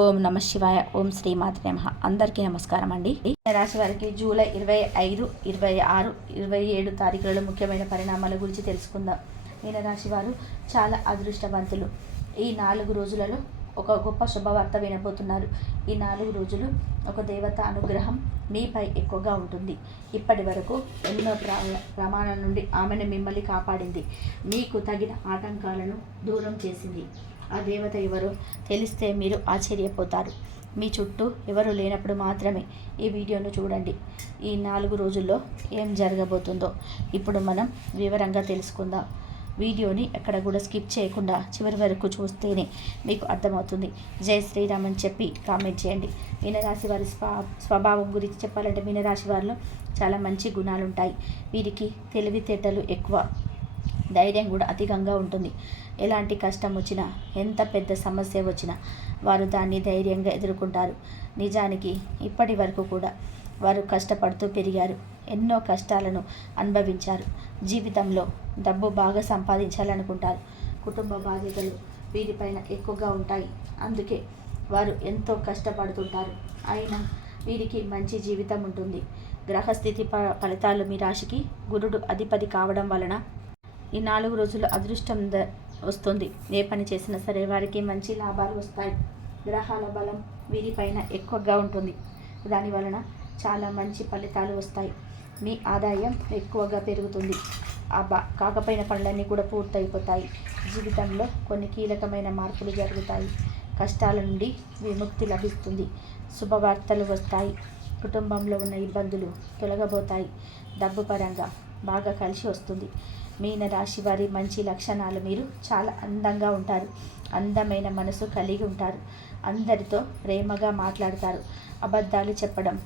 ఓం నమ శివాయ. ఓం శ్రీమాత్రే నమః. అందరికీ నమస్కారం అండి. రాశి వారికి జూలై 25, 26, 27 తారీఖులలో ముఖ్యమైన పరిణామాల గురించి తెలుసుకుందాం. మీనరాశి వారు చాలా అదృష్టవంతులు. ఈ 4 రోజులలో ఒక గొప్ప శుభవార్త వినబోతున్నారు. ఈ 4 రోజులు ఒక దేవత అనుగ్రహం మీపై ఎక్కువగా ఉంటుంది. ఇప్పటి వరకు ఎన్నో ప్రమాణాల నుండి ఆమెను మిమ్మల్ని కాపాడింది. మీకు తగిన ఆటంకాలను దూరం చేసింది. ఆ దేవత ఎవరో తెలిస్తే మీరు ఆశ్చర్యపోతారు. మీ చుట్టూ ఎవరు లేనప్పుడు మాత్రమే ఈ వీడియోను చూడండి. ఈ 4 రోజుల్లో ఏం జరగబోతుందో ఇప్పుడు మనం వివరంగా తెలుసుకుందాం. వీడియోని ఎక్కడ కూడా స్కిప్ చేయకుండా చివరి వరకు చూస్తేనే మీకు అర్థమవుతుంది. జై శ్రీరామ్ అని చెప్పి కామెంట్ చేయండి. మీనరాశి వారి స్వభావం గురించి చెప్పాలంటే మీనరాశి వారిలో చాలా మంచి గుణాలు ఉంటాయి. వీరికి తెలివితేటలు ఎక్కువ, ధైర్యం కూడా అధికంగా ఉంటుంది. ఎలాంటి కష్టం వచ్చినా, ఎంత పెద్ద సమస్య వచ్చినా వారు దాన్ని ధైర్యంగా ఎదుర్కొంటారు. నిజానికి ఇప్పటి వరకు కూడా వారు కష్టపడుతూ పెరిగారు. ఎన్నో కష్టాలను అనుభవించారు. జీవితంలో డబ్బు బాగా సంపాదించాలనుకుంటారు. కుటుంబ బాధ్యతలు వీరిపైన ఎక్కువగా ఉంటాయి. అందుకే వారు ఎంతో కష్టపడుతుంటారు. అయినా వీరికి మంచి జీవితం ఉంటుంది. గ్రహస్థితి ఫలితాలు మీ రాశికి గురుడు అధిపతి కావడం వలన ఈ 4 రోజులు అదృష్టం వస్తుంది. ఏ పని చేసినా సరే వారికి మంచి లాభాలు వస్తాయి. గ్రహాల బలం వీరిపైన ఎక్కువగా ఉంటుంది. దాని వలన చాలా మంచి ఫలితాలు వస్తాయి. మీ ఆదాయం ఎక్కువగా పెరుగుతుంది. కాకపోయిన పనులన్నీ కూడా పూర్తయిపోతాయి. జీవితంలో కొన్ని కీలకమైన మార్పులు జరుగుతాయి. కష్టాల నుండి విముక్తి లభిస్తుంది. శుభవార్తలు వస్తాయి. కుటుంబంలో ఉన్న ఇబ్బందులు తొలగబోతాయి. డబ్బు పరంగా బాగా కలిసి వస్తుంది. మీన రాశి వారి మంచి లక్షణాలు: మీరు చాలా అందంగా ఉంటారు. అందమైన మనసు కలిగి ఉంటారు. అందరితో ప్రేమగా మాట్లాడతారు. అబద్ధాలు చెప్పడం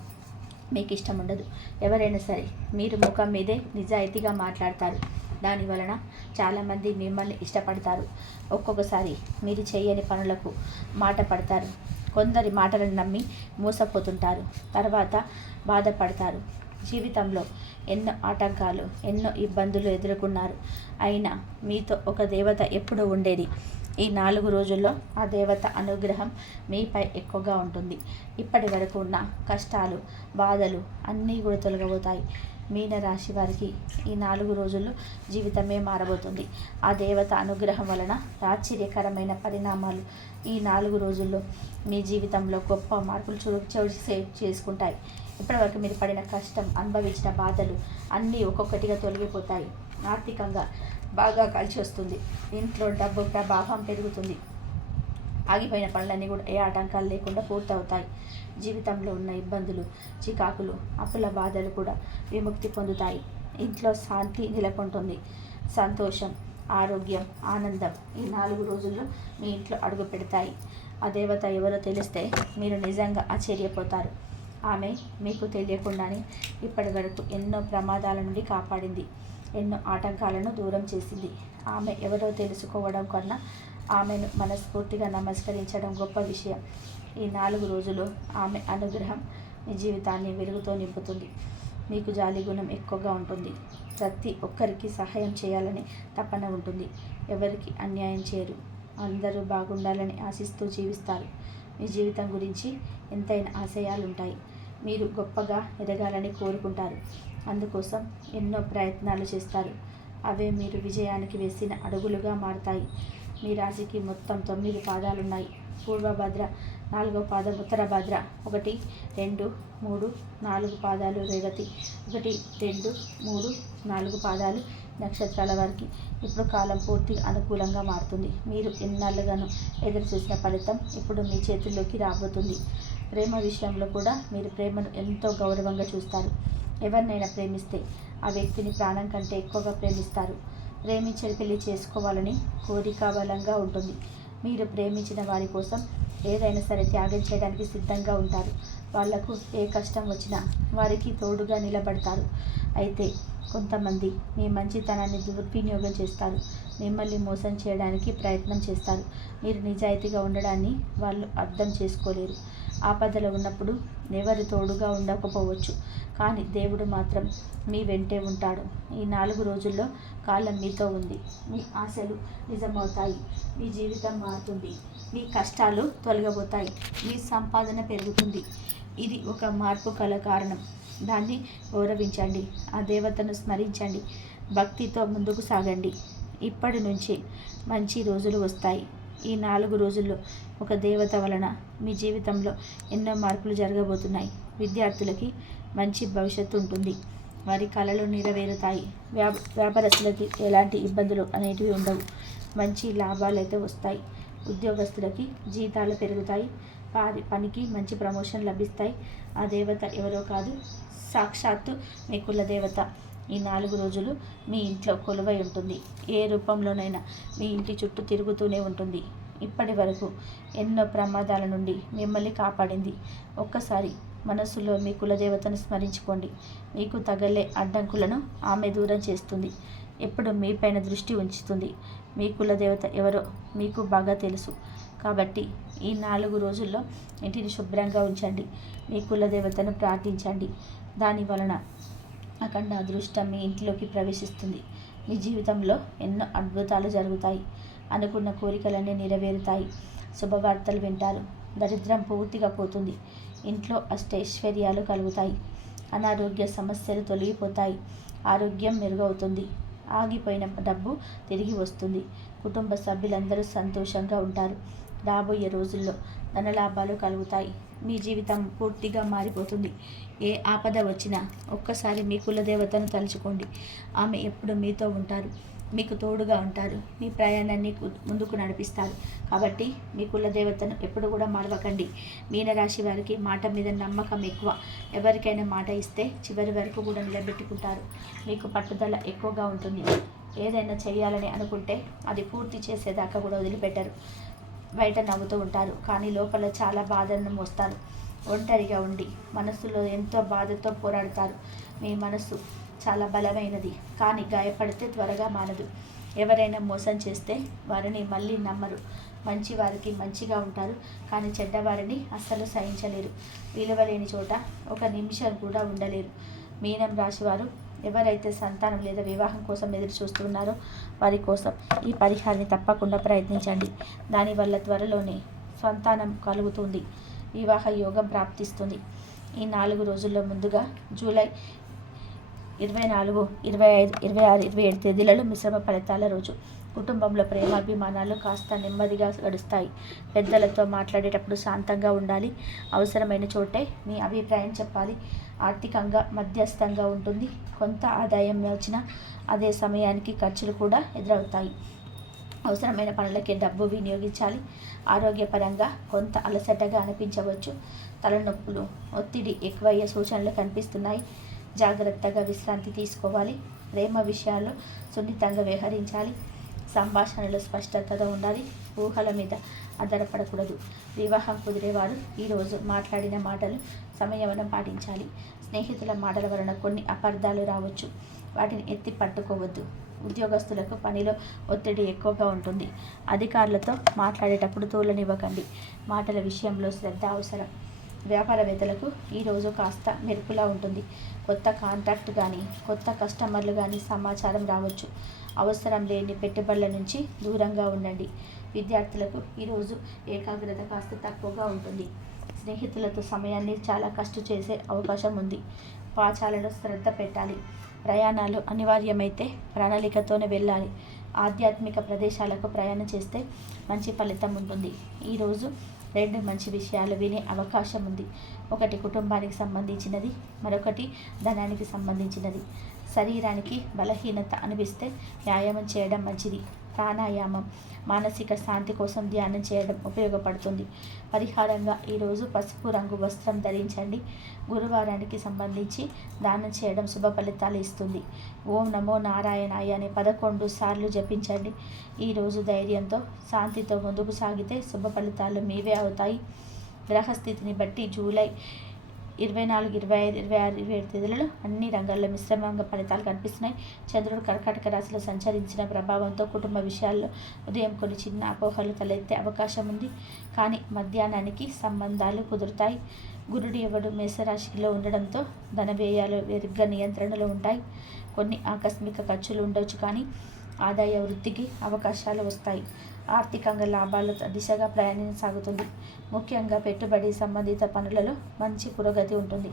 మీకు ఇష్టం ఉండదు. ఎవరైనా సరే మీరు ముఖం మీదే నిజాయితీగా మాట్లాడతారు. దాని వలన చాలామంది మిమ్మల్ని ఇష్టపడతారు. ఒక్కొక్కసారి మీరు చేయని పనులకు మాట పడతారు. కొందరి మాటలను నమ్మి మోసపోతుంటారు. తర్వాత బాధపడతారు. జీవితంలో ఎన్నో ఆటంకాలు, ఎన్నో ఇబ్బందులు ఎదుర్కొన్నారు. అయినా మీతో ఒక దేవత ఎప్పుడూ ఉండేది. ఈ 4 రోజుల్లో ఆ దేవత అనుగ్రహం మీపై ఎక్కువగా ఉంటుంది. ఇప్పటి వరకు ఉన్న కష్టాలు, బాధలు అన్నీ కూడా తొలగబోతాయి. మీనరాశి వారికి ఈ 4 రోజుల్లో జీవితమే మారబోతుంది. ఆ దేవత అనుగ్రహం వలన ఆశ్చర్యకరమైన పరిణామాలు ఈ 4 రోజుల్లో మీ జీవితంలో గొప్ప మార్పులు చోటు చేసుకుంటాయి. ఇప్పటివరకు మీరు పడిన కష్టం, అనుభవించిన బాధలు అన్నీ ఒక్కొక్కటిగా తొలగిపోతాయి. ఆర్థికంగా బాగా కలిసి వస్తుంది. ఇంట్లో డబ్బు ప్రభావం పెరుగుతుంది. ఆగిపోయిన పనులన్నీ కూడా ఏ ఆటంకాలు లేకుండా పూర్తవుతాయి. జీవితంలో ఉన్న ఇబ్బందులు, చికాకులు, అప్పుల బాధలు కూడా విముక్తి పొందుతాయి. ఇంట్లో శాంతి నెలకొంటుంది. సంతోషం, ఆరోగ్యం, ఆనందం ఈ 4 రోజుల్లో మీ ఇంట్లో అడుగు పెడతాయి. ఆ దేవత ఎవరో తెలిస్తే మీరు నిజంగా ఆశ్చర్యపోతారు. ఆమె మీకు తెలియకుండానే ఇప్పటి వరకు ఎన్నో ప్రమాదాల నుండి కాపాడింది. ఎన్నో ఆటంకాలను దూరం చేసింది. ఆమె ఎవరో తెలుసుకోవడం కన్నా ఆమెను మనస్ఫూర్తిగా నమస్కరించడం గొప్ప విషయం. ఈ 4 రోజులు ఆమె అనుగ్రహం మీ జీవితాన్ని వెలుగుతో నింపుతుంది. మీకు జాలి గుణం ఎక్కువగా ఉంటుంది. ప్రతి ఒక్కరికి సహాయం చేయాలని తపన ఉంటుంది. ఎవరికి అన్యాయం చేయరు. అందరూ బాగుండాలని ఆశిస్తూ జీవిస్తారు. మీ జీవితం గురించి ఎంతైనా ఆశయాలు ఉంటాయి. మీరు గొప్పగా ఎదగాలని కోరుకుంటారు. అందుకోసం ఎన్నో ప్రయత్నాలు చేస్తారు. అవే మీరు విజయానికి వేసిన అడుగులుగా మారుతాయి. మీ రాశికి మొత్తం 9 పాదాలున్నాయి. పూర్వభద్ర, 4వ పాదం ఉత్తరభద్ర, 1, 2, 3, 4 పాదాలు రేవతి, 1, 2, 3, 4 పాదాలు నక్షత్రాల వారికి ఇప్పుడు కాలం పూర్తిగా అనుకూలంగా మారుతుంది. మీరు ఎన్నాళ్ళుగానో ఎదురు చూసిన ఫలితం ఇప్పుడు మీ చేతుల్లోకి రాబోతుంది. ప్రేమ విషయంలో కూడా మీరు ప్రేమను ఎంతో గౌరవంగా చూస్తారు. ఎవరినైనా ప్రేమిస్తే ఆ వ్యక్తిని ప్రాణం కంటే ఎక్కువగా ప్రేమిస్తారు. ప్రేమించి పెళ్లి చేసుకోవాలని కోరిక బలంగా ఉంటుంది. మీరు ప్రేమించిన వారి కోసం ఏదైనా సరే త్యాగం చేయడానికి సిద్ధంగా ఉంటారు. వాళ్లకు ఏ కష్టం వచ్చినా వారికి తోడుగా నిలబడతారు. అయితే కొంతమంది మీ మంచితనాన్ని దుర్వినియోగం చేస్తారు. మిమ్మల్ని మోసం చేయడానికి ప్రయత్నం చేస్తారు. మీరు నిజాయితీగా ఉండడాన్ని వాళ్ళు అర్థం చేసుకోలేరు. ఆపదలో ఉన్నప్పుడు ఎవరు తోడుగా ఉండకపోవచ్చు, కానీ దేవుడు మాత్రం మీ వెంటే ఉంటాడు. ఈ 4 రోజుల్లో కాలం మీతో ఉంది. మీ ఆశలు నిజమవుతాయి. మీ జీవితం మారుతుంది. మీ కష్టాలు తొలగబోతాయి. మీ సంపాదన పెరుగుతుంది. ఇది ఒక మార్పు కల కారణం. దాన్ని గౌరవించండి. ఆ దేవతను స్మరించండి. భక్తితో ముందుకు సాగండి. ఇప్పటి నుంచి మంచి రోజులు వస్తాయి. ఈ 4 రోజుల్లో ఒక దేవత వలన మీ జీవితంలో ఎన్నో మార్పులు జరగబోతున్నాయి. విద్యార్థులకి మంచి భవిష్యత్తు ఉంటుంది. వారి కళలు నెరవేరుతాయి. వ్యాపారస్తులకి ఎలాంటి ఇబ్బందులు అనేటివి ఉండవు. మంచి లాభాలు అయితే వస్తాయి. ఉద్యోగస్తులకి జీతాలు పెరుగుతాయి. వారి పనికి మంచి ప్రమోషన్ లభిస్తాయి. ఆ దేవత ఎవరో కాదు, సాక్షాత్తు మీ కుల దేవత ఈ 4 రోజులు మీ ఇంట్లో కొలువై ఉంటుంది. ఏ రూపంలోనైనా మీ ఇంటి చుట్టూ తిరుగుతూనే ఉంటుంది. ఇప్పటి వరకు ఎన్నో ప్రమాదాల నుండి మిమ్మల్ని కాపాడింది. ఒక్కసారి మనస్సులో మీ కులదేవతను స్మరించుకోండి. మీకు తగలే అడ్డంకులను ఆమె దూరం చేస్తుంది. ఎప్పుడు మీపైన దృష్టి ఉంచుతుంది. మీ కులదేవత ఎవరో మీకు బాగా తెలుసు. కాబట్టి ఈ 4 రోజుల్లో ఇంటిని శుభ్రంగా ఉంచండి. మీ కులదేవతను ప్రార్థించండి. దాని వలన అఖండ అదృష్టం మీ ఇంట్లోకి ప్రవేశిస్తుంది. మీ జీవితంలో ఎన్నో అద్భుతాలు జరుగుతాయి. అనుకున్న కోరికలన్నీ నెరవేరుతాయి. శుభవార్తలు వింటారు. దరిద్రం పూర్తిగా పోతుంది. ఇంట్లో అష్టైశ్వర్యాలు కలుగుతాయి. అనారోగ్య సమస్యలు తొలగిపోతాయి. ఆరోగ్యం మెరుగవుతుంది. ఆగిపోయిన డబ్బు తిరిగి వస్తుంది. కుటుంబ సభ్యులందరూ సంతోషంగా ఉంటారు. రాబోయే రోజుల్లో ధనలాభాలు కలుగుతాయి. మీ జీవితం పూర్తిగా మారిపోతుంది. ఏ ఆపద వచ్చినా ఒక్కసారి మీ కులదేవతను తలుచుకోండి. ఆమె ఎప్పుడు మీతో ఉంటారు. మీకు తోడుగా ఉంటారు. మీ ప్రయాణాన్ని ముందుకు నడిపిస్తారు. కాబట్టి మీ కులదేవతను ఎప్పుడు కూడా మరవకండి. మీనరాశి వారికి మాట మీద నమ్మకం ఎక్కువ. ఎవరికైనా మాట ఇస్తే చివరి వరకు కూడా నిలబెట్టుకుంటారు. మీకు పట్టుదల ఎక్కువగా ఉంటుంది. ఏదైనా చేయాలని అనుకుంటే అది పూర్తి చేసేదాకా కూడా వదిలిపెట్టరు. బయట నవ్వుతూ ఉంటారు, కానీ లోపల చాలా బాధను మోస్తారు. ఒంటరిగా ఉండి మనస్సులో ఎంతో బాధతో పోరాడతారు. మీ మనస్సు చాలా బలమైనది, కానీ గాయపడితే త్వరగా మానదు. ఎవరైనా మోసం చేస్తే వారిని మళ్ళీ నమ్మరు. మంచి వారికి మంచిగా ఉంటారు, కానీ చెడ్డవారిని అస్సలు సహించలేరు. విలువలేని చోట ఒక నిమిషం కూడా ఉండలేరు. మీనం రాశివారు ఎవరైతే సంతానం లేదా వివాహం కోసం ఎదురు చూస్తున్నారో వారి కోసం ఈ పరిహారాన్ని తప్పకుండా ప్రయత్నించండి. దానివల్ల త్వరలోనే సంతానం కలుగుతుంది. వివాహ యోగం ప్రాప్తిస్తుంది. ఈ 4 రోజుల్లో ముందుగా జూలై 24, 25, 26, 27 తేదీలలో మిశ్రమ ఫలితాల రోజు. కుటుంబంలో ప్రేమాభిమానాలు కాస్త నెమ్మదిగా గడుస్తాయి. పెద్దలతో మాట్లాడేటప్పుడు శాంతంగా ఉండాలి. అవసరమైన చోటే మీ అభిప్రాయం చెప్పాలి. ఆర్థికంగా మధ్యస్థంగా ఉంటుంది. కొంత ఆదాయం వచ్చినా అదే సమయానికి ఖర్చులు కూడా ఎదురవుతాయి. అవసరమైన పనులకే డబ్బు వినియోగించాలి. ఆరోగ్యపరంగా కొంత అలసటగా అనిపించవచ్చు. తలనొప్పులు, ఒత్తిడి ఎక్కువయ్యే సూచనలు కనిపిస్తున్నాయి. జాగ్రత్తగా విశ్రాంతి తీసుకోవాలి. ప్రేమ విషయాల్లో సున్నితంగా వ్యవహరించాలి. సంభాషణలో స్పష్టతగా ఉండాలి. ఊహల మీద ఆధారపడకూడదు. వివాహం కుదిరేవారు ఈరోజు మాట్లాడిన మాటలు సంయమనం పాటించాలి. స్నేహితుల మాటల వలన కొన్ని అపార్థాలు రావచ్చు. వాటిని ఎత్తి పట్టుకోవద్దు. ఉద్యోగస్తులకు పనిలో ఒత్తిడి ఎక్కువగా ఉంటుంది. అధికారులతో మాట్లాడేటప్పుడు తోలనివ్వకండి. మాటల విషయంలో శ్రద్ధ అవసరం. వ్యాపారవేత్తలకు ఈరోజు కాస్త మెరుపులా ఉంటుంది. కొత్త కాంట్రాక్ట్ కానీ కొత్త కస్టమర్లు కానీ సమాచారం రావచ్చు. అవసరం లేని పెట్టుబడుల నుంచి దూరంగా ఉండండి. విద్యార్థులకు ఈరోజు ఏకాగ్రత కాస్త తక్కువగా ఉంటుంది. స్నేహితులతో సమయాన్ని చాలా కష్టం చేసే అవకాశం ఉంది. పాఠశాలలో శ్రద్ధ పెట్టాలి. ప్రయాణాలు అనివార్యమైతే ప్రణాళికతోనే వెళ్ళాలి. ఆధ్యాత్మిక ప్రదేశాలకు ప్రయాణం చేస్తే మంచి ఫలితం ఉంటుంది. ఈరోజు 2 మంచి విషయాలు వినే అవకాశం ఉంది. ఒకటి కుటుంబానికి సంబంధించినది, మరొకటి ధనానికి సంబంధించినది. శరీరానికి బలహీనత అనిపిస్తే వ్యాయామం చేయడం మంచిది. ప్రాణాయామం, మానసిక శాంతి కోసం ధ్యానం చేయడం ఉపయోగపడుతుంది. పరిహారంగా ఈరోజు పసుపు రంగు వస్త్రం ధరించండి. గురువారానికి సంబంధించి దానం చేయడం శుభ ఫలితాలు ఇస్తుంది. ఓం నమో నారాయణాయ అని 11 సార్లు జపించండి. ఈరోజు ధైర్యంతో శాంతితో ముందుకు సాగితే శుభ ఫలితాలు మీవే అవుతాయి. గ్రహస్థితిని బట్టి జూలై 24, 25, 26, 27 తేదీలలో అన్ని రంగాల్లో మిశ్రమంగా ఫలితాలు కనిపిస్తున్నాయి. చంద్రుడు కర్కాటక రాశిలో సంచరించిన ప్రభావంతో కుటుంబ విషయాల్లో ఉదయం కొన్ని చిన్న అపోహలు తలెత్తే అవకాశం ఉంది. కానీ మధ్యాహ్నానికి సంబంధాలు కుదురుతాయి. గురుడు ఎవడు మేషరాశిలో ఉండడంతో ధన వ్యయాలు మెరుగ్గా నియంత్రణలో ఉంటాయి. కొన్ని ఆకస్మిక ఖర్చులు ఉండవచ్చు, కానీ ఆదాయ వృద్ధికి అవకాశాలు వస్తాయి. ఆర్థికంగా లాభాల దిశగా ప్రయాణం సాగుతుంది. ముఖ్యంగా పెట్టుబడి సంబంధిత పనులలో మంచి పురోగతి ఉంటుంది.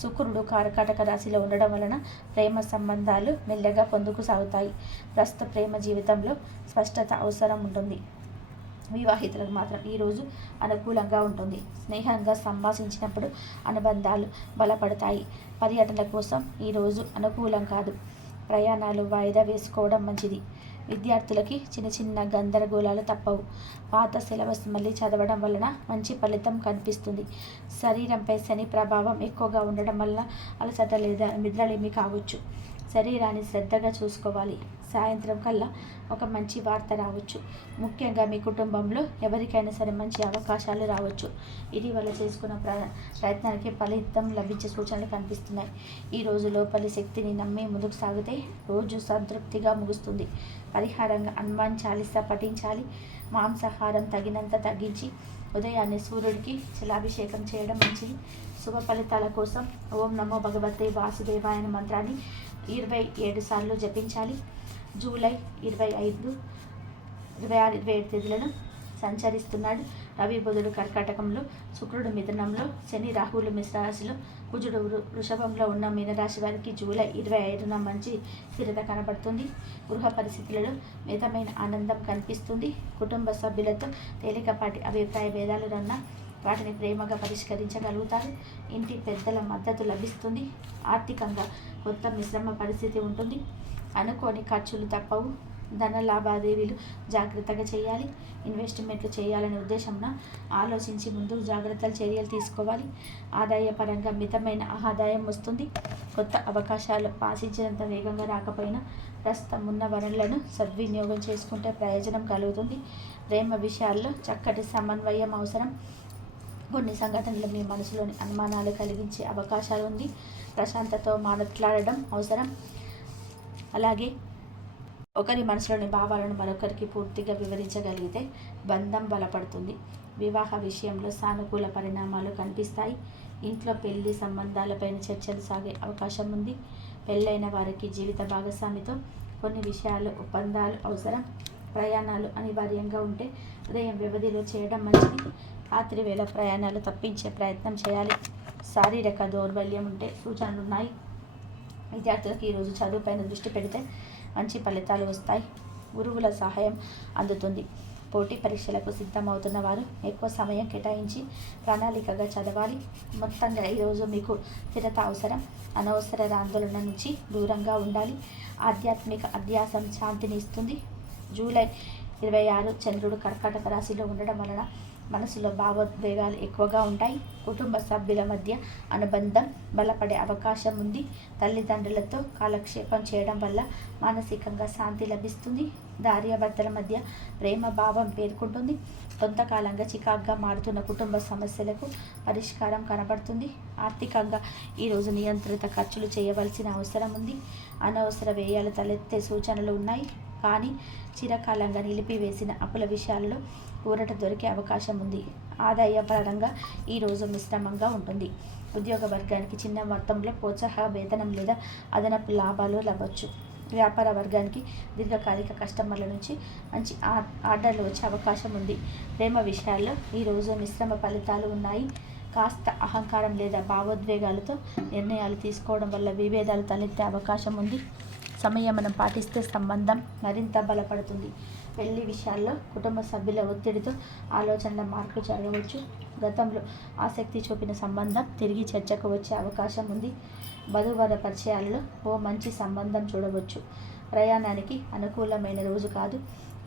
శుక్రుడు కర్కాటక రాశిలో ఉండడం వలన ప్రేమ సంబంధాలు మెల్లగా పొందుకు సాగుతాయి. ప్రస్తుత ప్రేమ జీవితంలో స్పష్టత అవసరం ఉంటుంది. వివాహితులకు మాత్రం ఈరోజు అనుకూలంగా ఉంటుంది. స్నేహంగా సంభాషించినప్పుడు అనుబంధాలు బలపడతాయి. పర్యటనల కోసం ఈరోజు అనుకూలం కాదు. ప్రయాణాలు వాయిదా వేసుకోవడం మంచిది. విద్యార్థులకి చిన్న చిన్న గందరగోళాలు తప్పవు. పాత సిలబస్ మళ్ళీ చదవడం వలన మంచి ఫలితం కనిపిస్తుంది. శరీరంపై శని ప్రభావం ఎక్కువగా ఉండడం వల్ల అలసట లేదా నిద్రలేమి కావచ్చు. శరీరాన్ని శ్రద్ధగా చూసుకోవాలి. సాయంత్రం కల్లా ఒక మంచి వార్త రావచ్చు. ముఖ్యంగా మీ కుటుంబంలో ఎవరికైనా సరే మంచి అవకాశాలు రావచ్చు. ఇటీవల చేసుకున్న ప్రయత్నానికి ఫలితం లభించే సూచనలు కనిపిస్తున్నాయి. ఈ రోజు లోపలి శక్తిని నమ్మి ముందుకు సాగితే రోజు సంతృప్తిగా ముగుస్తుంది. పరిహారంగా హనుమాన్ చాలీసా పఠించాలి. మాంసాహారం తగినంత తగ్గించి ఉదయాన్నే సూర్యుడికి జలాభిషేకం చేయడం మంచిది. శుభ ఫలితాల కోసం ఓం నమో భగవతే వాసుదేవాయ మంత్రాన్ని 27 సార్లు జపించాలి. జూలై 25, 26, 27 తేదీలను సంచరిస్తున్నాడు. రవి బుధుడు కర్కాటకంలో, శుక్రుడు మిథునంలో, శని రాహువులు మేషరాశిలో, కుజుడు వృషభంలో ఉన్న మీనరాశి వారికి జూలై 25న మంచి స్థిరత కనబడుతుంది. గృహ పరిస్థితులలో మితమైన ఆనందం కనిపిస్తుంది. కుటుంబ సభ్యులతో తేలికపాటి అభిప్రాయ భేదాలు ఉన్న వాటిని ప్రేమగా పరిష్కరించగలుగుతారు. ఇంటి పెద్దల మద్దతు లభిస్తుంది. ఆర్థికంగా కొత్త మిశ్రమ పరిస్థితి ఉంటుంది. అనుకోని ఖర్చులు తప్పవు. ధన లావాదేవీలు జాగ్రత్తగా చేయాలి. ఇన్వెస్ట్మెంట్లు చేయాలనే ఉద్దేశంన ఆలోచించి ముందు జాగ్రత్తలు చర్యలు తీసుకోవాలి. ఆదాయపరంగా మితమైన ఆదాయం వస్తుంది. కొత్త అవకాశాలు ఆశించినంత వేగంగా రాకపోయినా ప్రస్తుతం ఉన్న వనరులను సద్వినియోగం చేసుకుంటే ప్రయోజనం కలుగుతుంది. ప్రేమ విషయాల్లో చక్కటి సమన్వయం అవసరం. కొన్ని సంఘటనలు మీ మనసులోని అనుమానాలు కలిగించే అవకాశాలు ఉంది. ప్రశాంతతో మాట్లాడడం అవసరం. అలాగే ఒకరి మనసులోని భావాలను మరొకరికి పూర్తిగా వివరించగలిగితే బంధం బలపడుతుంది. వివాహ విషయంలో సానుకూల పరిణామాలు కనిపిస్తాయి. ఇంట్లో పెళ్లి సంబంధాలపైన చర్చలు సాగే అవకాశం ఉంది. పెళ్ళైన వారికి జీవిత భాగస్వామితో కొన్ని విషయాలు ఒప్పందాలు అవసరం. ప్రయాణాలు అనివార్యంగా ఉంటే ఉదయం వ్యవధిలో చేయడం మంచిది. రాత్రి వేళ ప్రయాణాలు తప్పించే ప్రయత్నం చేయాలి. శారీరక దౌర్బల్యం ఉంటే సూచనలు ఉన్నాయి. విద్యార్థులకు ఈరోజు చదువుపైన దృష్టి పెడితే మంచి ఫలితాలు వస్తాయి. గురువుల సహాయం అందుతుంది. పోటీ పరీక్షలకు సిద్ధమవుతున్న వారు ఎక్కువ సమయం కేటాయించి ప్రణాళికగా చదవాలి. మొత్తంగా ఈరోజు మీకు స్థిరత అవసరం. అనవసర ఆందోళన నుంచి దూరంగా ఉండాలి. ఆధ్యాత్మిక అధ్యాసం శాంతిని ఇస్తుంది. జూలై 26 చంద్రుడు కర్కాటక రాశిలో ఉండడం వలన మనసులో భావోద్వేగాలు ఎక్కువగా ఉంటాయి. కుటుంబ సభ్యుల మధ్య అనుబంధం బలపడే అవకాశం ఉంది. తల్లిదండ్రులతో కాలక్షేపం చేయడం వల్ల మానసికంగా శాంతి లభిస్తుంది. భార్యాభర్తల మధ్య ప్రేమ భావం పేర్కొంటుంది. కొంతకాలంగా చికాగ్గా మారుతున్న కుటుంబ సమస్యలకు పరిష్కారం కనబడుతుంది. ఆర్థికంగా ఈరోజు నియంత్రిత ఖర్చులు చేయవలసిన అవసరం ఉంది. అనవసర వ్యయాలు తలెత్తే సూచనలు ఉన్నాయి. కానీ చిరకాలంగా నిలిపివేసిన అప్పుల విషయాల్లో ఊరట దొరికే అవకాశం ఉంది. ఆదాయ పరంగా ఈరోజు మిశ్రమంగా ఉంటుంది. ఉద్యోగ వర్గానికి చిన్న మొత్తంలో ప్రోత్సాహ వేతనం లేదా అదనపు లాభాలు లవ్వచ్చు. వ్యాపార వర్గానికి దీర్ఘకాలిక కస్టమర్ల నుంచి మంచి ఆర్డర్లు వచ్చే అవకాశం ఉంది. ప్రేమ విషయాల్లో ఈరోజు మిశ్రమ ఫలితాలు ఉన్నాయి. కాస్త అహంకారం లేదా భావోద్వేగాలతో నిర్ణయాలు తీసుకోవడం వల్ల విభేదాలు తలెత్తే అవకాశం ఉంది. సంయమనం పాటిస్తే సంబంధం మరింత బలపడుతుంది. పెళ్లి విషయాల్లో కుటుంబ సభ్యుల ఒత్తిడితో ఆలోచనల మార్పులు జరగవచ్చు. గతంలో ఆసక్తి చూపిన సంబంధం తిరిగి చర్చకు వచ్చే అవకాశం ఉంది. వధూవర పరిచయాలలో ఓ మంచి సంబంధం చూడవచ్చు. ప్రయాణానికి అనుకూలమైన రోజు కాదు.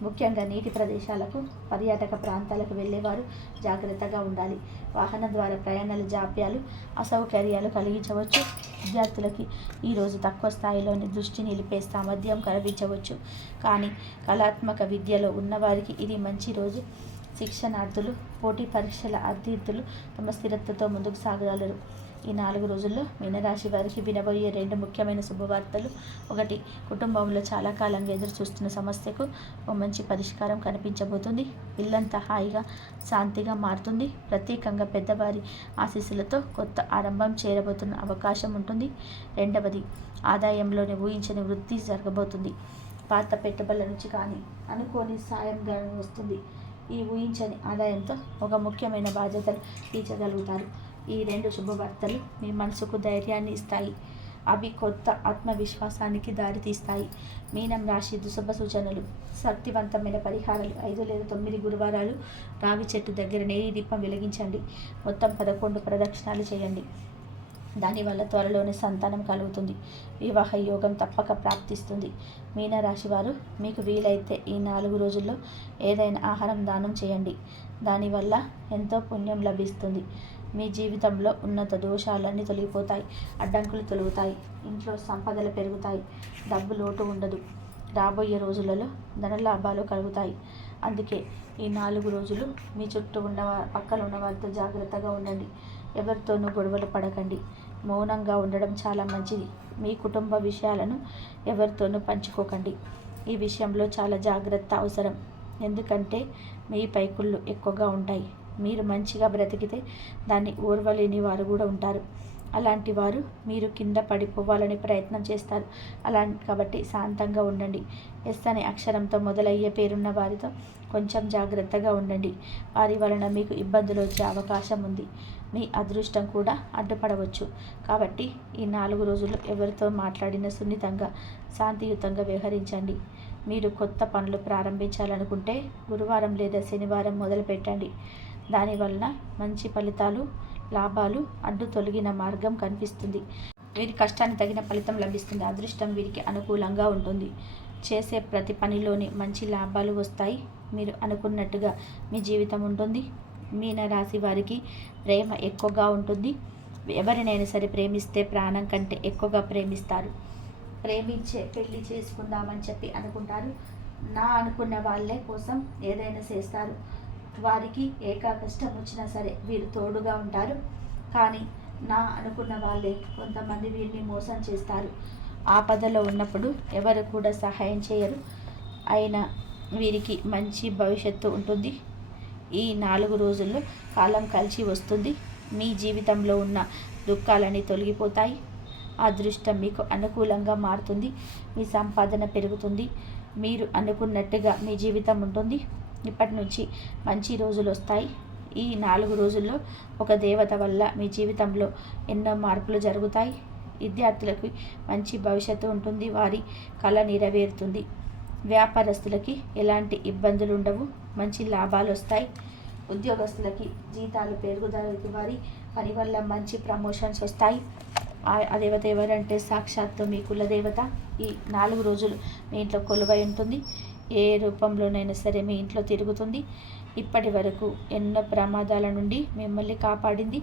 ముఖ్యంగా నీటి ప్రదేశాలకు, పర్యాటక ప్రాంతాలకు వెళ్ళేవారు జాగ్రత్తగా ఉండాలి. వాహనం ద్వారా ప్రయాణాలు జాప్యాలు, అసౌకర్యాలు కలిగించవచ్చు. విద్యార్థులకి ఈరోజు తక్కువ స్థాయిలోని దృష్టి నిలిపే సామర్థ్యం కనిపించవచ్చు. కానీ కళాత్మక విద్యలో ఉన్నవారికి ఇది మంచి రోజు. శిక్షణార్థులు, పోటీ పరీక్షల అభ్యర్థులు తమ స్థిరతతో ముందుకు సాగగలరు. ఈ 4 రోజుల్లో మీనరాశి వారికి వినబోయే 2 ముఖ్యమైన శుభవార్తలు. 1. కుటుంబంలో చాలా కాలంగా ఎదురు చూస్తున్న సమస్యకు ఓ మంచి పరిష్కారం కనిపించబోతుంది. ఇల్లంతా హాయిగా శాంతిగా మారుతుంది. ప్రత్యేకంగా పెద్దవారి ఆశీస్సులతో కొత్త ఆరంభం చేరబోతున్న అవకాశం ఉంటుంది. 2. ఆదాయంలోని ఊహించని వృద్ధి జరగబోతుంది. పాత పెట్టుబడుల నుంచి కానీ అనుకోని సాయంగా వస్తుంది. ఈ ఊహించని ఆదాయంతో ఒక ముఖ్యమైన బాధ్యతలు తీర్చగలుగుతారు. ఈ 2 శుభవార్తలు మీ మనసుకు ధైర్యాన్ని ఇస్తాయి. అవి కొత్త ఆత్మవిశ్వాసానికి దారితీస్తాయి. మీనం రాశి శుభ సూచనలు. శక్తివంతమైన పరిహారాలు. 5 లేదా 9 గురువారాలు రావి చెట్టు దగ్గర నెయ్యి దీపం వెలిగించండి. మొత్తం 11 ప్రదక్షిణాలు చేయండి. దానివల్ల త్వరలోనే సంతానం కలుగుతుంది. వివాహ యోగం తప్పక ప్రాప్తిస్తుంది. మీనరాశి వారు, మీకు వీలైతే ఈ 4 రోజుల్లో ఏదైనా ఆహారం దానం చేయండి. దానివల్ల ఎంతో పుణ్యం లభిస్తుంది. మీ జీవితంలో ఉన్నత దోషాలన్నీ తొలగిపోతాయి. అడ్డంకులు తొలగుతాయి. ఇంట్లో సంపదలు పెరుగుతాయి. డబ్బు లోటు ఉండదు. రాబోయే రోజులలో ధనలాభాలు కలుగుతాయి. అందుకే ఈ 4 రోజులు మీ చుట్టూ పక్కన ఉన్న వారితో జాగ్రత్తగా ఉండండి. ఎవరితోనూ గొడవలు పడకండి. మౌనంగా ఉండడం చాలా మంచిది. మీ కుటుంబ విషయాలను ఎవరితోనూ పంచుకోకండి. ఈ విషయంలో చాలా జాగ్రత్త అవసరం. ఎందుకంటే మీ పైకుళ్ళు ఎక్కువగా ఉంటాయి. మీరు మంచిగా బ్రతికితే దాన్ని ఓర్వలేని వారు కూడా ఉంటారు. అలాంటి వారు మీరు కింద పడిపోవాలని ప్రయత్నం చేస్తారు. కాబట్టి శాంతంగా ఉండండి. ఎస్ అనే అక్షరంతో మొదలయ్యే పేరున్న వారితో కొంచెం జాగ్రత్తగా ఉండండి. వారి వలన మీకు ఇబ్బందులు వచ్చే అవకాశం ఉంది. మీ అదృష్టం కూడా అడ్డుపడవచ్చు. కాబట్టి ఈ 4 రోజులు ఎవరితో మాట్లాడినా సున్నితంగా, శాంతియుతంగా వ్యవహరించండి. మీరు కొత్త పనులు ప్రారంభించాలనుకుంటే గురువారం లేదా శనివారం మొదలుపెట్టండి. దానివలన మంచి ఫలితాలు, లాభాలు, అడ్డు తొలగిన మార్గం కనిపిస్తుంది. వీరి కష్టానికి తగిన ఫలితం లభిస్తుంది. అదృష్టం వీరికి అనుకూలంగా ఉంటుంది. చేసే ప్రతి పనిలోని మంచి లాభాలు వస్తాయి. మీరు అనుకున్నట్టుగా మీ జీవితం ఉంటుంది. మీన రాశి వారికి ప్రేమ ఎక్కువగా ఉంటుంది. ఎవరినైనా సరే ప్రేమిస్తే ప్రాణం కంటే ఎక్కువగా ప్రేమిస్తారు. ప్రేమించే పెళ్లి చేసుకుందామని చెప్పి అనుకుంటారు. నా అనుకున్న వాళ్ళే కోసం ఏదైనా చేస్తారు. వారికి కష్టం వచ్చినా సరే వీరు తోడుగా ఉంటారు. కానీ నా అనుకున్న వాళ్ళే కొంతమంది వీరిని మోసం చేస్తారు. ఆపదలో ఉన్నప్పుడు ఎవరు కూడా సహాయం చేయరు. అయినా వీరికి మంచి భవిష్యత్తు ఉంటుంది. ఈ 4 రోజుల్లో కాలం కలిసి వస్తుంది. మీ జీవితంలో ఉన్న దుఃఖాలన్నీ తొలగిపోతాయి. అదృష్టం మీకు అనుకూలంగా మారుతుంది. మీ సంపాదన పెరుగుతుంది. మీరు అనుకున్నట్టుగా మీ జీవితం ఉంటుంది. ఇప్పటి నుంచి మంచి రోజులు వస్తాయి. ఈ 4 రోజుల్లో ఒక దేవత వల్ల మీ జీవితంలో ఎన్నో మార్పులు జరుగుతాయి. విద్యార్థులకు మంచి భవిష్యత్తు ఉంటుంది. వారి కళ నెరవేరుతుంది. వ్యాపారస్తులకి ఎలాంటి ఇబ్బందులు ఉండవు. మంచి లాభాలు వస్తాయి. ఉద్యోగస్తులకి జీతాలు పెరుగుదలకి, వారి పని వల్ల మంచి ప్రమోషన్స్ వస్తాయి. ఆ దేవత ఎవరంటే సాక్షాత్తు మీ కులదేవత. ఈ 4 రోజులు మీ ఇంట్లో కొలువై ఉంటుంది. ఏ రూపంలోనైనా సరే మీ ఇంట్లో తిరుగుతుంది. ఇప్పటి వరకు ఎన్నో ప్రమాదాల నుండి మిమ్మల్ని కాపాడింది.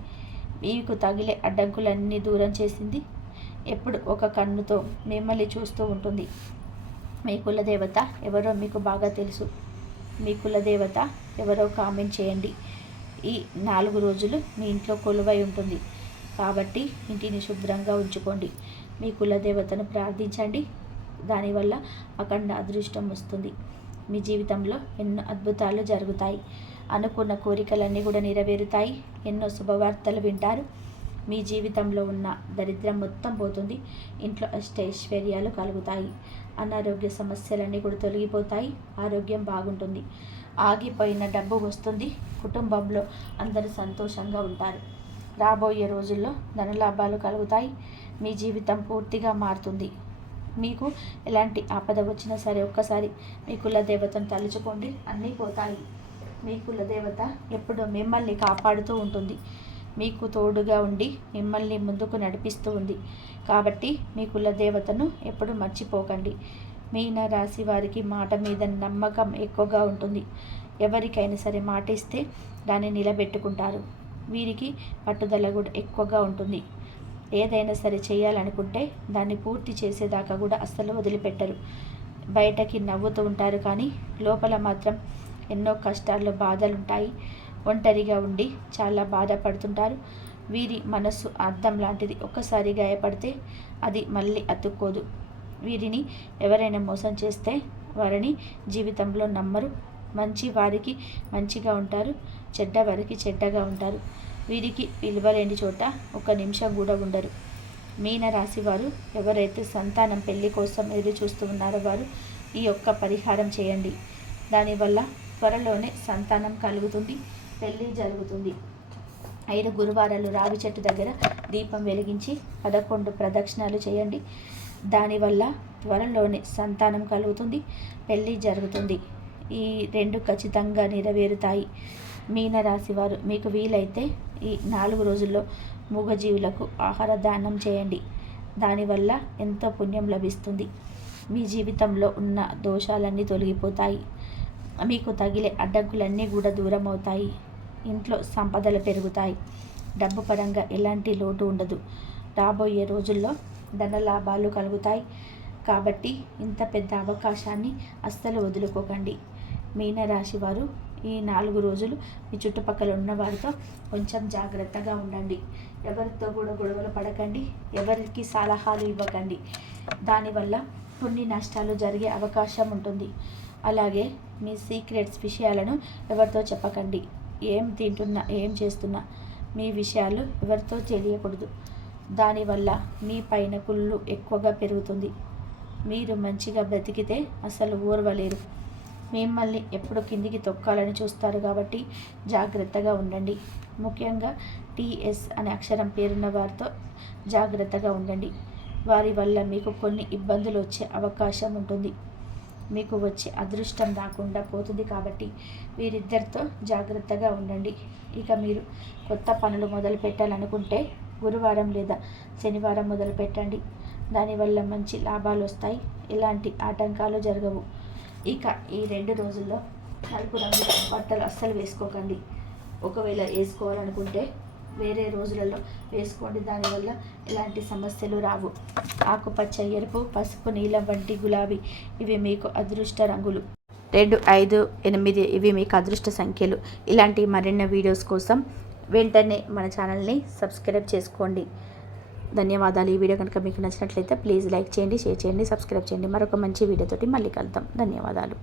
మీకు తగిలే అడ్డంకులన్నీ దూరం చేసింది. ఎప్పుడు ఒక కన్నుతో మిమ్మల్ని చూస్తూ ఉంటుంది. మీ కులదేవత ఎవరో మీకు బాగా తెలుసు. మీ కులదేవత ఎవరో కామెంట్ చేయండి. ఈ 4 రోజులు మీ ఇంట్లో కొలువై ఉంటుంది. కాబట్టి ఇంటిని శుభ్రంగా ఉంచుకోండి. మీ కులదేవతను ప్రార్థించండి. దానివల్ల అఖండ అదృష్టం వస్తుంది. మీ జీవితంలో ఎన్నో అద్భుతాలు జరుగుతాయి. అనుకున్న కోరికలన్నీ కూడా నెరవేరుతాయి. ఎన్నో శుభవార్తలు వింటారు. మీ జీవితంలో ఉన్న దరిద్రం మొత్తం పోతుంది. ఇంట్లో అష్టైశ్వర్యాలు కలుగుతాయి. అనారోగ్య సమస్యలన్నీ కూడా తొలగిపోతాయి. ఆరోగ్యం బాగుంటుంది. ఆగిపోయిన డబ్బు వస్తుంది. కుటుంబంలో అందరూ సంతోషంగా ఉంటారు. రాబోయే రోజుల్లో ధనలాభాలు కలుగుతాయి. మీ జీవితం పూర్తిగా మారుతుంది. మీకు ఎలాంటి ఆపద వచ్చినా సరే ఒక్కసారి మీ కులదేవతను తలుచుకోండి. అన్నీ పోతాయి. మీ కులదేవత ఎప్పుడూ మిమ్మల్ని కాపాడుతూ ఉంటుంది. మీకు తోడుగా ఉండి మిమ్మల్ని ముందుకు నడిపిస్తూ ఉంది. కాబట్టి మీ కులదేవతను ఎప్పుడు మర్చిపోకండి. మీన రాశి వారికి మాట మీద నమ్మకం ఎక్కువగా ఉంటుంది. ఎవరికైనా సరే మాట ఇస్తే దాన్ని నిలబెట్టుకుంటారు. వీరికి పట్టుదల కూడా ఎక్కువగా ఉంటుంది. ఏదైనా సరే చేయాలనుకుంటే దాన్ని పూర్తి చేసేదాకా కూడా అస్సలు వదిలిపెట్టరు. బయటకి నవ్వుతూ ఉంటారు, కానీ లోపల మాత్రం ఎన్నో కష్టాలు, బాధలుంటాయి. ఒంటరిగా ఉండి చాలా బాధపడుతుంటారు. వీరి మనస్సు అద్దం లాంటిది. ఒక్కసారి గాయపడితే అది మళ్ళీ అతుక్కోదు. వీరిని ఎవరైనా మోసం చేస్తే వారిని జీవితంలో నమ్మరు. మంచి వారికి మంచిగా ఉంటారు, చెడ్డ వారికి చెడ్డగా ఉంటారు. వీరికి విలువలేని చోట ఒక నిమిషం కూడా ఉండరు. మీన రాశి వారు ఎవరైతే సంతానం పెళ్లి కోసం ఎదురు చూస్తూ ఉన్నారో వారు ఈ యొక్క పరిహారం చేయండి. దానివల్ల త్వరలోనే సంతానం కలుగుతుంది, పెళ్ళి జరుగుతుంది. 5 గురువారాలు రావి చెట్టు దగ్గర దీపం వెలిగించి 11 ప్రదక్షిణాలు చేయండి. దానివల్ల త్వరలోనే సంతానం కలుగుతుంది, పెళ్ళి జరుగుతుంది. ఈ 2 ఖచ్చితంగా నెరవేరుతాయి. మీనరాశి వారు మీకు వీలైతే ఈ 4 రోజుల్లో మూగజీవులకు ఆహార దానం చేయండి. దానివల్ల ఎంతో పుణ్యం లభిస్తుంది. మీ జీవితంలో ఉన్న దోషాలన్నీ తొలగిపోతాయి. మీకు తగిలే అడ్డంకులన్నీ కూడా దూరం అవుతాయి. ఇంట్లో సంపదలు పెరుగుతాయి. డబ్బు పరంగా ఎలాంటి లోటు ఉండదు. రాబోయే రోజుల్లో ధన లాభాలు కలుగుతాయి. కాబట్టి ఇంత పెద్ద అవకాశాన్ని అస్సలు వదులుకోకండి. మీనరాశి వారు ఈ 4 రోజులు మీ చుట్టుపక్కల ఉన్న వారితో కొంచెం జాగ్రత్తగా ఉండండి. ఎవరితో కూడా గొడవలు పడకండి. ఎవరికి సలహాలు ఇవ్వకండి. దానివల్ల కొన్ని నష్టాలు జరిగే అవకాశం ఉంటుంది. అలాగే మీ సీక్రెట్స్ విషయాలను ఎవరితో చెప్పకండి. ఏం తింటున్నా, ఏం చేస్తున్నా మీ విషయాలు ఎవరితో తెలియకూడదు. దానివల్ల మీ పైన కుళ్ళు ఎక్కువగా పెరుగుతుంది. మీరు మంచిగా బ్రతికితే అసలు ఓర్వలేరు. మిమ్మల్ని ఎప్పుడు కిందికి తొక్కాలని చూస్తారు. కాబట్టి జాగ్రత్తగా ఉండండి. ముఖ్యంగా టీఎస్ అనే అక్షరం పేరున్న వారితో జాగ్రత్తగా ఉండండి. వారి వల్ల మీకు కొన్ని ఇబ్బందులు వచ్చే అవకాశం ఉంటుంది. మీకు వచ్చే అదృష్టం రాకుండా పోతుంది. కాబట్టి వీరిద్దరితో జాగ్రత్తగా ఉండండి. ఇక మీరు కొత్త పనులు మొదలు పెట్టాలనుకుంటే గురువారం లేదా శనివారం మొదలు పెట్టండి. దానివల్ల మంచి లాభాలు వస్తాయి. ఎలాంటి ఆటంకాలు జరగవు. ఇక ఈ 2 రోజుల్లో నలుపు రంగు బట్టలు అస్సలు వేసుకోకండి. ఒకవేళ వేసుకోవాలనుకుంటే వేరే రోజులలో వేసుకోండి. దానివల్ల ఎలాంటి సమస్యలు రావు. ఆకుపచ్చ, ఎరుపు, పసుపు, నీలం వంటి గులాబీ ఇవి మీకు అదృష్ట రంగులు. 2, 5, 8 ఇవి మీకు అదృష్ట సంఖ్యలు. ఇలాంటి మరిన్ని వీడియోస్ కోసం వెంటనే మన ఛానల్ని సబ్స్క్రైబ్ చేసుకోండి. ధన్యవాదాలు. ఈ వీడియో కనుక మీకు నచ్చినట్లయితే ప్లీజ్ లైక్ చేయండి, షేర్ చేయండి, సబ్స్క్రైబ్ చేయండి. మరొక మంచి వీడియోతోటి మళ్ళీ కలుద్దాం. ధన్యవాదాలు.